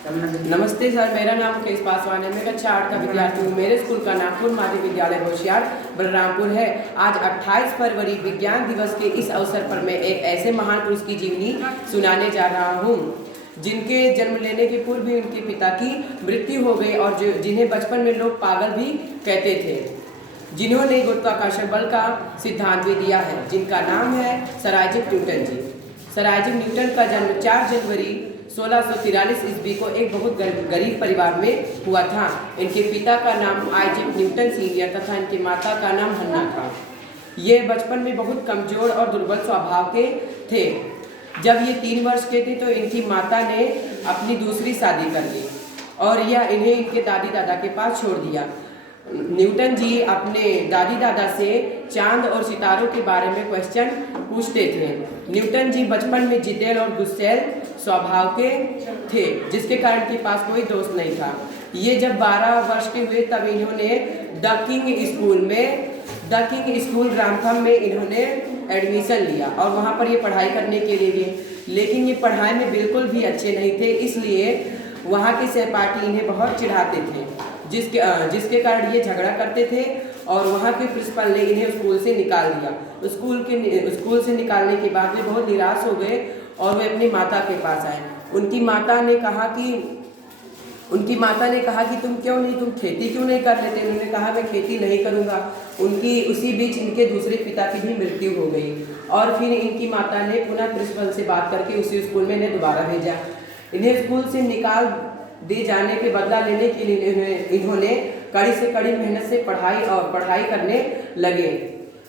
नमस्ते सर, मेरा नाम मुकेश पासवान है। मैं कक्षा 8 का विद्यार्थी हूँ। मेरे स्कूल का नाम पूर्व माध्यमिक विद्यालय होशियार बलरामपुर है। आज 28 फरवरी विज्ञान दिवस के इस अवसर पर मैं एक ऐसे महान पुरुष की जीवनी सुनाने जा रहा हूँ जिनके जन्म लेने के पूर्व भी उनके पिता की मृत्यु हो गई और जिन्हें बचपन में लोग पागल भी कहते थे, जिन्होंने गुरुत्वाकर्षण बल का सिद्धांत भी दिया है, जिनका नाम है सर आइजैक न्यूटन जी। सर आइजैक न्यूटन का जन्म 4 जनवरी 1643 ईस्वी को एक बहुत गरीब परिवार में हुआ था। इनके पिता का नाम आइजैक न्यूटन सीनियर तथा इनकी माता का नाम हन्ना था। ये बचपन में बहुत कमजोर और दुर्बल स्वभाव के थे। जब ये 3 वर्ष के थे तो इनकी माता ने अपनी दूसरी शादी कर ली और यह इन्हें इनके दादी दादा के पास छोड़ दिया। न्यूटन जी अपने दादी दादा से चांद और सितारों के बारे में क्वेश्चन पूछते थे। न्यूटन जी बचपन में जिद्दील और गुस्सैल स्वभाव के थे, जिसके कारण के पास कोई दोस्त नहीं था। ये जब 12 वर्ष के हुए तब इन्होंने द किंग स्कूल ग्रामथम में इन्होंने एडमिशन लिया और वहाँ पर ये पढ़ाई करने के लिए गए, लेकिन ये पढ़ाई में बिल्कुल भी अच्छे नहीं थे। इसलिए वहाँ के सहपाठी इन्हें बहुत चिढ़ाते थे, जिसके कारण ये झगड़ा करते थे और वहाँ के प्रिंसिपल ने इन्हें स्कूल से निकाल दिया। स्कूल से निकालने के बाद वे बहुत निराश हो गए और वे अपनी माता के पास आए। उनकी माता ने कहा कि तुम खेती क्यों नहीं कर लेते। उन्होंने कहा मैं खेती नहीं करूँगा। उसी बीच इनके दूसरे पिता की भी मृत्यु हो गई और फिर इनकी माता ने पुनः प्रिंसिपल से बात करके उसी स्कूल में इन्हें दोबारा भेजा। इन्हें स्कूल से निकाल दे जाने के बदला लेने के लिए इन्होंने कड़ी से कड़ी मेहनत से पढ़ाई करने लगे,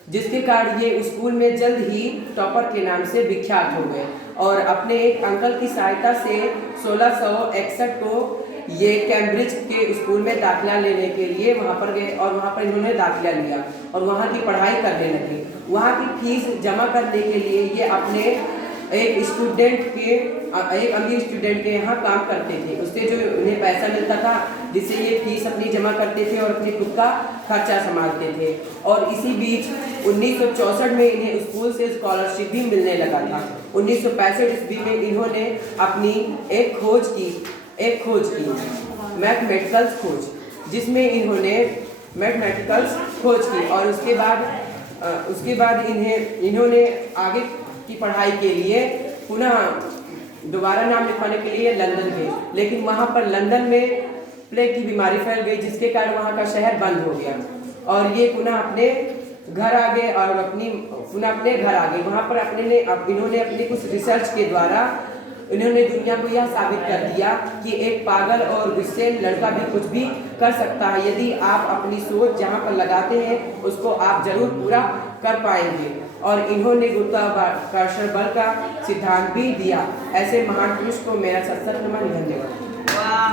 जिसके कारण ये स्कूल में जल्द ही टॉपर के नाम से विख्यात हो गए और अपने एक अंकल की सहायता से 1661 को ये कैम्ब्रिज के स्कूल में दाखिला लेने के लिए वहाँ पर गए और वहाँ पर इन्होंने दाखिला लिया और वहाँ की पढ़ाई करने लगे। वहाँ की फीस जमा करने के लिए ये अपने एक अमीर स्टूडेंट के यहाँ काम करते थे। उससे जो उन्हें पैसा मिलता था जिससे ये फीस अपनी जमा करते थे और अपने खुद का खर्चा संभालते थे। और इसी बीच 1964 में इन्हें स्कूल से स्कॉलरशिप भी मिलने लगा था। 1965 ईस्वी में इन्होंने अपनी एक खोज की मैथमेटिकल्स खोज, जिसमें मैथमेटिकल्स खोज की और उसके बाद इन्होंने आगे की पढ़ाई के लिए पुनः दोबारा नाम लिखवाने के लिए लंदन गए, लेकिन वहाँ पर लंदन में प्लेग की बीमारी फैल गई, जिसके कारण वहाँ का शहर बंद हो गया और ये पुनः अपने घर आ गए वहाँ पर इन्होंने अपने कुछ रिसर्च के द्वारा इन्होंने दुनिया को यह साबित कर दिया कि एक पागल और गुस्सैल लड़का भी कुछ भी कर सकता है। यदि आप अपनी सोच जहाँ पर लगाते हैं उसको आप जरूर पूरा कर पाएंगे। और इन्होंने गुरुत्वाकर्षण बल का सिद्धांत भी दिया। ऐसे महान पुरुष को मेरा सत्संग नमन, धन्यवाद।